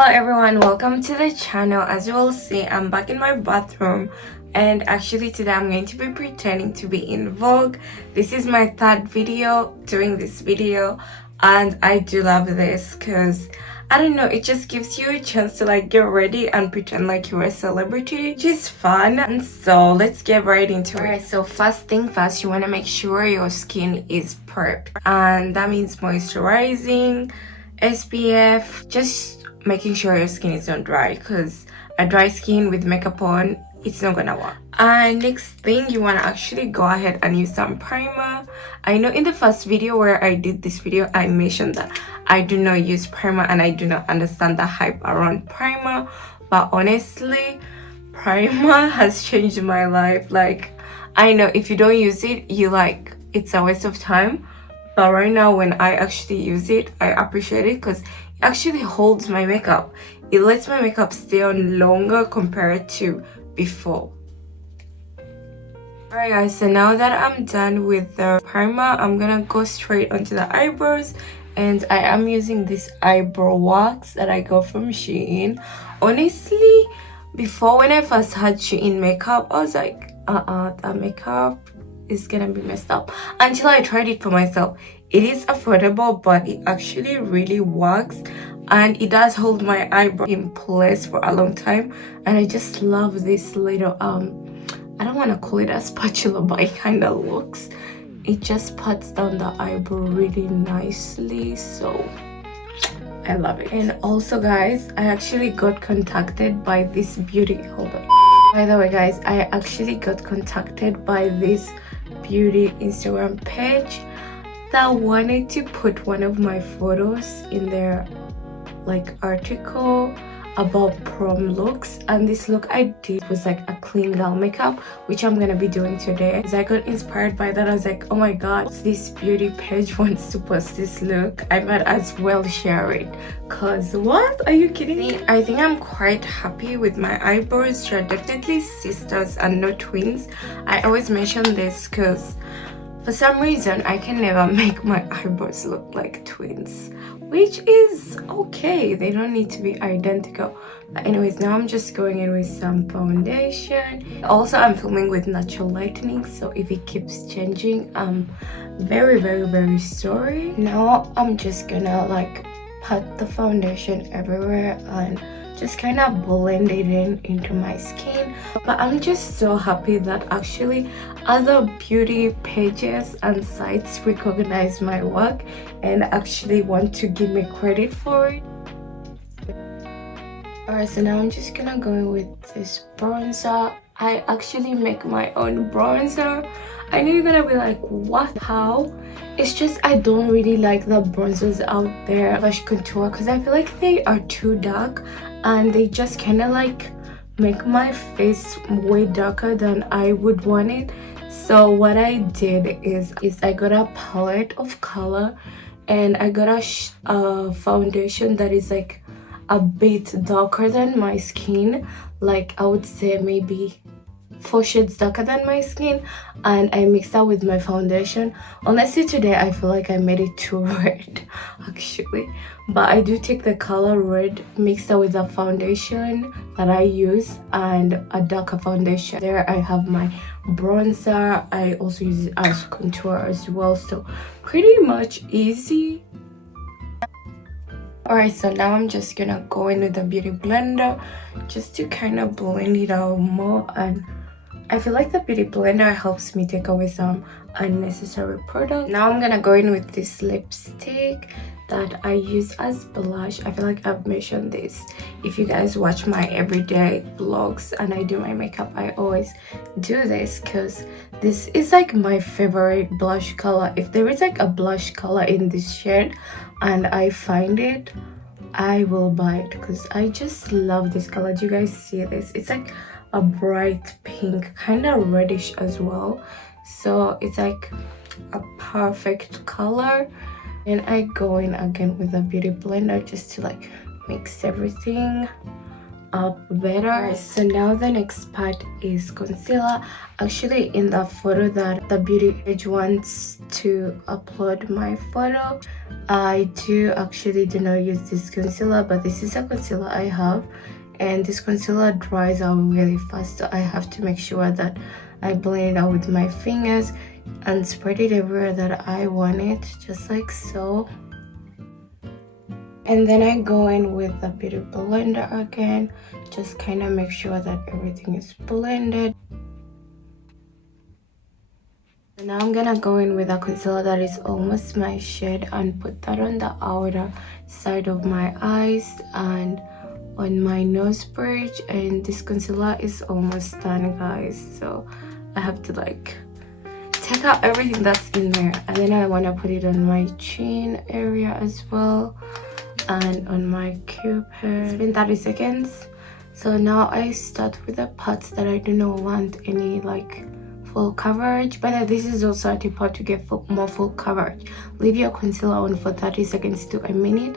Hello everyone, welcome to the channel. As you will see, I'm back in my bathroom, and actually today I'm going to be pretending to be in Vogue. This is my third video doing this video, and I do love this because I don't know, it just gives you a chance to like get ready and pretend like you're a celebrity, which is fun. And so let's get right into it. Alright, so first thing first, you want to make sure your skin is prepped, and that means moisturizing, SPF, just making sure your skin is not dry, because a dry skin with makeup on, it's not gonna work. And next thing, you want to actually go ahead and use some primer. I know in the first video where I did this video, I mentioned that I do not use primer and I do not understand the hype around primer, but honestly, primer has changed my life. Like, I know if you don't use it, you like it's a waste of time, but right now when I actually use it, I appreciate it because actually holds my makeup. It lets my makeup stay on longer compared to before. Alright guys, so now that I'm done with the primer, I'm gonna go straight onto the eyebrows, and I am using this eyebrow wax that I got from Shein. Honestly, before when I first had Shein makeup, I was like, that makeup is gonna be messed up, until I tried it for myself. It is affordable, but it actually really works, and it does hold my eyebrow in place for a long time. And I just love this little I don't want to call it a spatula, but it kind of looks, it just puts down the eyebrow really nicely, so I love it. And also guys, I actually got contacted by this beauty, hold on, by the way guys, I actually got contacted by this beauty Instagram page that wanted to put one of my photos in their like article about prom looks. And this look I did was like a clean girl makeup, which I'm gonna be doing today. As I got inspired by that, I was like, oh my god, this beauty page wants to post this look, I might as well share it, cause what, are you kidding me? I think I'm quite happy with my eyebrows. They're definitely sisters and not twins. I always mention this because for some reason, I can never make my eyebrows look like twins, which is okay. They don't need to be identical. But anyways, now I'm just going in with some foundation. Also, I'm filming with natural lighting, so if it keeps changing, I'm very sorry. Now I'm just gonna like pat the foundation everywhere and just kind of blend it into my skin. But I'm just so happy that actually other beauty pages and sites recognize my work and actually want to give me credit for it. Alright, so now I'm just gonna go in with this bronzer. I actually make my own bronzer. I know you're gonna be like, what, how? It's just I don't really like the bronzers out there, Lush Contour, because I feel like they are too dark and they just kind of like make my face way darker than I would want it. So what I did is I got a palette of color, and I got a foundation that is like a bit darker than my skin, like I would say maybe 4 shades darker than my skin, and I mixed that with my foundation. Honestly, today I feel like I made it too red actually, but I do take the color red, mix that with the foundation that I use and a darker foundation. There I have my bronzer. I also use it as contour as well, so pretty much easy. Alright, so now I'm just gonna go in with the beauty blender just to kind of blend it out more, and I feel like the beauty blender helps me take away some unnecessary product. Now I'm gonna go in with this lipstick that I use as blush. I feel like I've mentioned this. If you guys watch my everyday vlogs and I do my makeup, I always do this because this is like my favorite blush color. If there is like a blush color in this shade and I find it, I will buy it because I just love this color. Do you guys see this? It's like a bright pink, kind of reddish as well, so it's like a perfect color. And I go in again with a beauty blender just to like mix everything up better. So now the next part is concealer. Actually, in the photo that the beauty page wants to upload my photo, I do not use this concealer, but this is a concealer I have, and this concealer dries out really fast, so I have to make sure that I blend it out with my fingers and spread it everywhere that I want it, just like so. And then I go in with the beauty blender again, just kind of make sure that everything is blended. And now I'm gonna go in with a concealer that is almost my shade and put that on the outer side of my eyes and on my nose bridge. And this concealer is almost done, guys, so I have to like take out everything that's in there. And then I want to put it on my chin area as well and on my cupid. It's been 30 seconds. So now I start with the parts that I do not want any like full coverage, but this is also a tip how to get more full coverage. Leave your concealer on for 30 seconds to a minute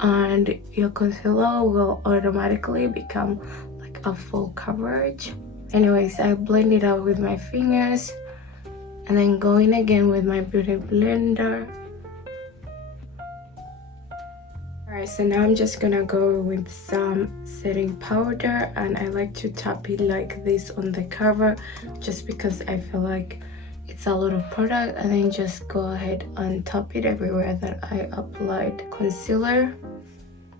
and your concealer will automatically become like a full coverage. Anyways, I blend it out with my fingers and then go in again with my beauty blender. Alright, so now I'm just gonna go with some setting powder, and I like to tap it like this on the cover just because I feel like it's a lot of product, and then just go ahead and tap it everywhere that I applied concealer.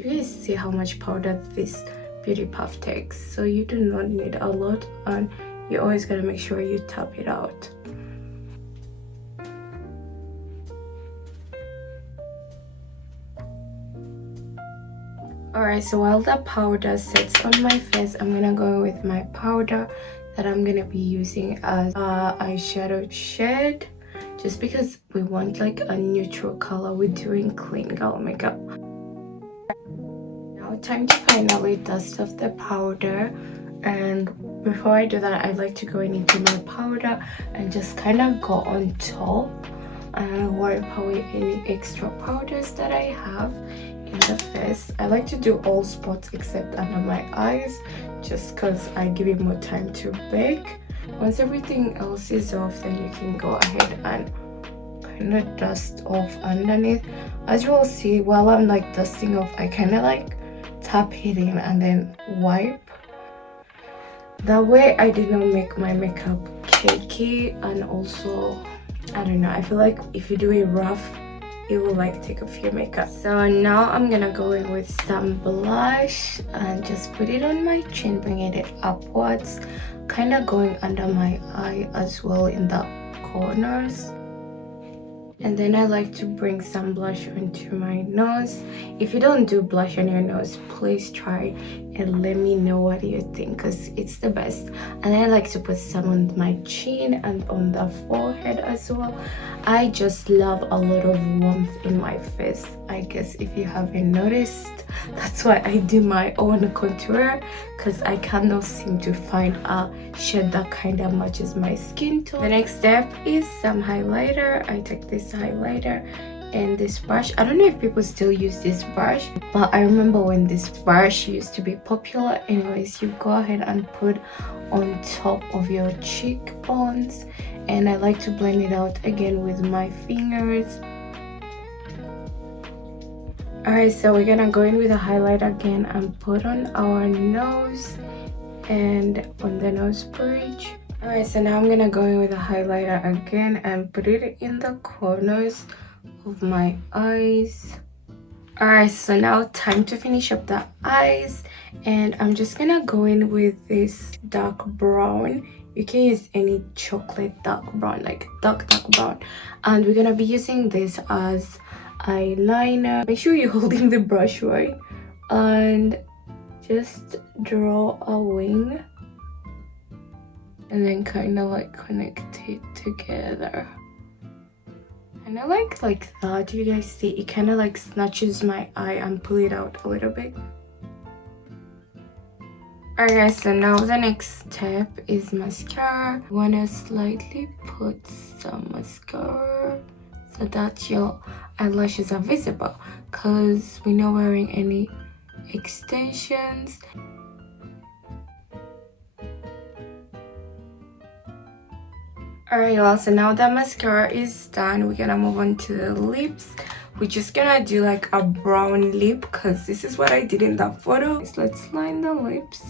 You guys see how much powder this beauty puff takes, so you do not need a lot, and you always gotta make sure you tap it out. Alright, so while the powder sets on my face, I'm gonna go with my powder that I'm gonna be using as eyeshadow shade, just because we want like a neutral color. We're doing clean girl makeup. Now time to finally dust off the powder, and before I do that, I like to go into my powder and just kind of go on top and wipe away any extra powders that I have in the face. I like to do all spots except under my eyes, just because I give it more time to bake. Once everything else is off, then you can go ahead and kind of dust off underneath. As you will see, while I'm like dusting off, I kind of like tap it in and then wipe. That way I did not make my makeup cakey, and also I don't know, I feel like if you do it rough, it will like take off your makeup. So now I'm gonna go in with some blush and just put it on my chin, bringing it upwards, kind of going under my eye as well in the corners. And then I like to bring some blush onto my nose. If you don't do blush on your nose, please try and let me know what you think, because it's the best. And I like to put some on my chin and on the forehead as well. I just love a lot of warmth in my face. I guess if you haven't noticed, that's why I do my own contour, because I cannot seem to find a shade that kind of matches my skin tone. The next step is some highlighter. I take this highlighter and this brush. I don't know if people still use this brush, but I remember when this brush used to be popular. Anyways, you go ahead and put on top of your cheekbones, and I like to blend it out again with my fingers. Alright, so we're gonna go in with a highlight again and put on our nose and on the nose bridge. Alright, so now I'm gonna go in with a highlighter again and put it in the corners of my eyes. Alright, so now time to finish up the eyes, and I'm just gonna go in with this dark brown. You can use any chocolate dark brown, like dark brown, and we're gonna be using this as eyeliner. Make sure you're holding the brush right, and just draw a wing and then kind of like connect it together. And I like that. You guys see, it kind of like snatches my eye and pull it out a little bit. Alright guys, so now the next step is mascara. You want to slightly put some mascara so that your eyelashes are visible, because we're not wearing any extensions. Alright y'all, so now that mascara is done, we're gonna move on to the lips. We're just gonna do like a brown lip because this is what I did in that photo. So let's line the lips.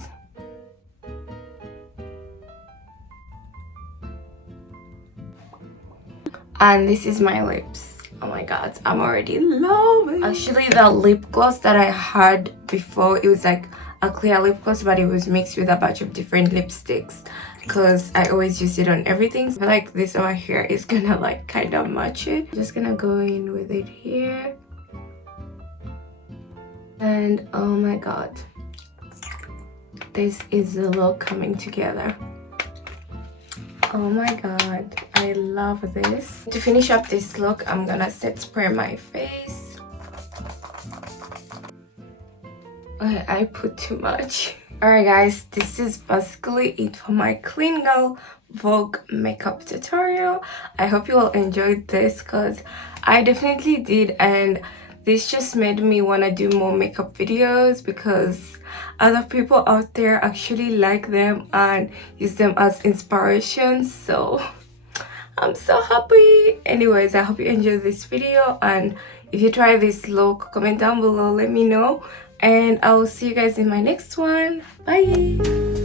And this is my lips. Oh my god, I'm already loving it. Actually, the lip gloss that I had before, it was like a clear lip gloss, but it was mixed with a bunch of different lipsticks because I always use it on everything. So I feel like this over here is gonna like kind of match it. Just gonna go in with it here. And oh my god, this is the look coming together. Oh my god, I love this. To finish up this look, I'm gonna set spray my face. Okay, I put too much. Alright guys, this is basically it for my clean girl Vogue makeup tutorial. I hope you all enjoyed this because I definitely did, and this just made me want to do more makeup videos because other people out there actually like them and use them as inspiration. So I'm so happy. Anyways, I hope you enjoyed this video, and if you try this look, comment down below, let me know, and I will see you guys in my next one. Bye.